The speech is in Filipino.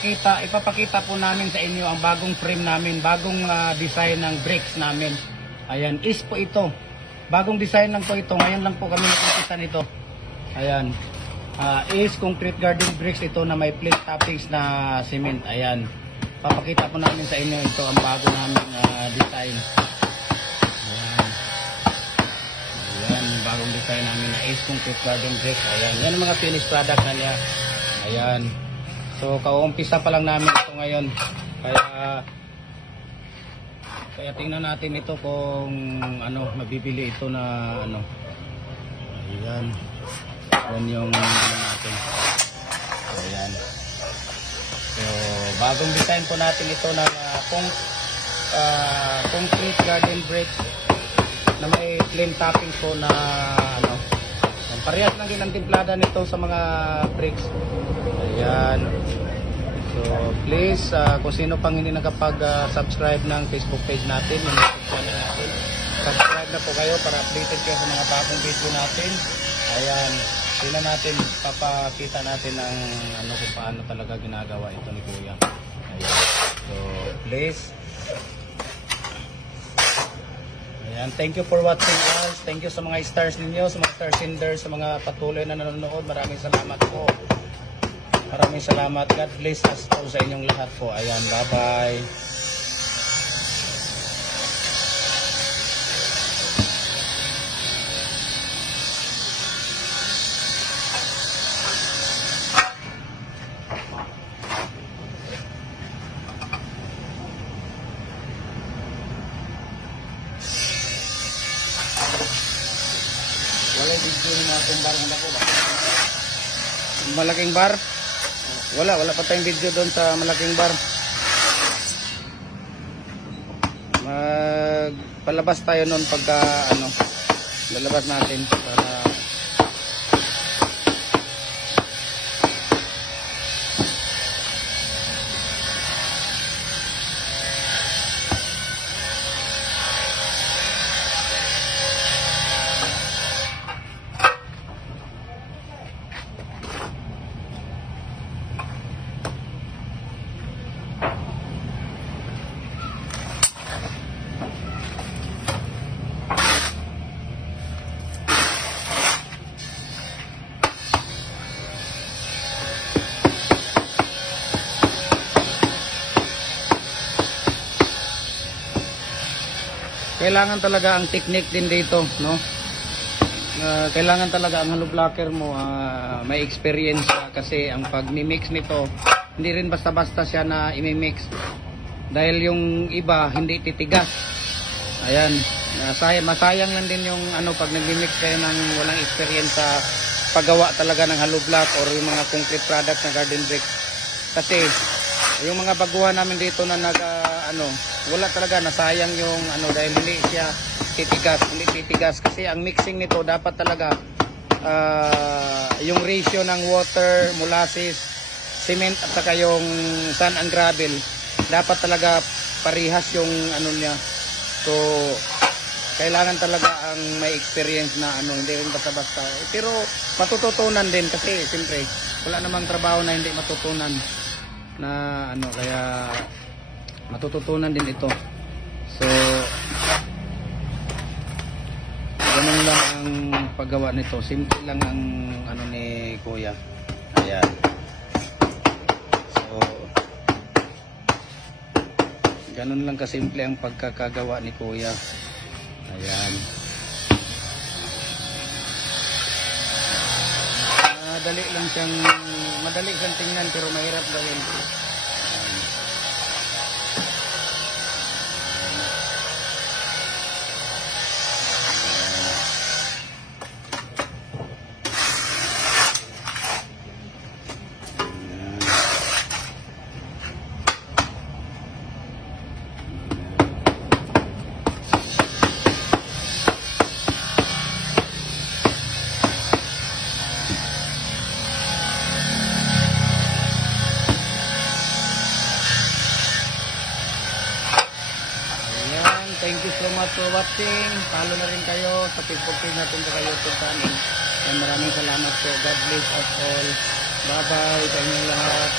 ipapakita po namin sa inyo ang bagong frame namin, bagong design ng brakes namin. Ayan, is po ito. Bagong design lang po ito. Ngayon lang po kami nag-umpisa nito. Ayan. Is concrete garden bricks ito na may plate toppings na cement. Ayan. Papakita po namin sa inyo ito ang bago namin design. Ayan. Ayan, bagong design namin na is concrete garden bricks. Ayan. Yan ang mga finished product na niya. Ayan. So, kauumpisa pa lang namin ito ngayon. Kaya tingnan natin ito kung mabibili ito na Ayan. Yan yung natin. Ayan. So, bagong design po natin ito na concrete garden bricks na may plain topping po na parehas lang din ang timplada nito sa mga bricks. Ayan. So, please, kung sino pang hindi nakapag-subscribe ng Facebook page natin, yung YouTube channel natin, subscribe na po kayo para updated kayo sa mga bagong video natin. Ayan. Tingnan natin, papakita natin ang kung paano talaga ginagawa ito ni Kuya. Ayan. So, please. Ayan. Thank you for watching us. Thank you sa mga stars ninyo, sa mga star senders, sa mga patuloy na nanonood. Maraming salamat po. Maraming salamat. God bless us po sa inyong lahat po. Ayan. Bye-bye. Wala yung video na itong bar na po ba? Malaking bar? Wala pa tayong video doon sa malaking bar. Magpalabas tayo noon pagka lalabas natin para kailangan talaga ang technique din dito, no? Kailangan talaga ang hollow blocker mo may experience kasi ang pag-mix nito hindi rin basta-basta siya na i-mix dahil yung iba hindi titigas. Ayan, masayang lang din yung pag nag-mix kayo ng walang experience sa paggawa talaga ng hollow block or yung mga concrete product na garden bricks. Kasi yung mga baguhan namin dito na wala talaga, nasayang yung dahil hindi siya titigas kasi ang mixing nito dapat talaga yung ratio ng water, molasses, cement at saka yung sand and gravel dapat talaga parihas yung niya. So kailangan talaga ang may experience na hindi rin basta-basta, pero matututunan din kasi siyempre wala namang trabaho na hindi matutunan na kaya matututunan din ito. So ganun lang ang paggawa nito, simple lang ang ni Kuya. Ayan. So ganun lang kasimple ang pagkakagawa ni Kuya. Ayan. Madali siyang tingnan pero mahirap gawin. Thank you so much for watching. Follow na rin kayo sa Facebook page natin sa YouTube channel. And maraming salamat po. God bless us all. Bye bye sa inyong lahat.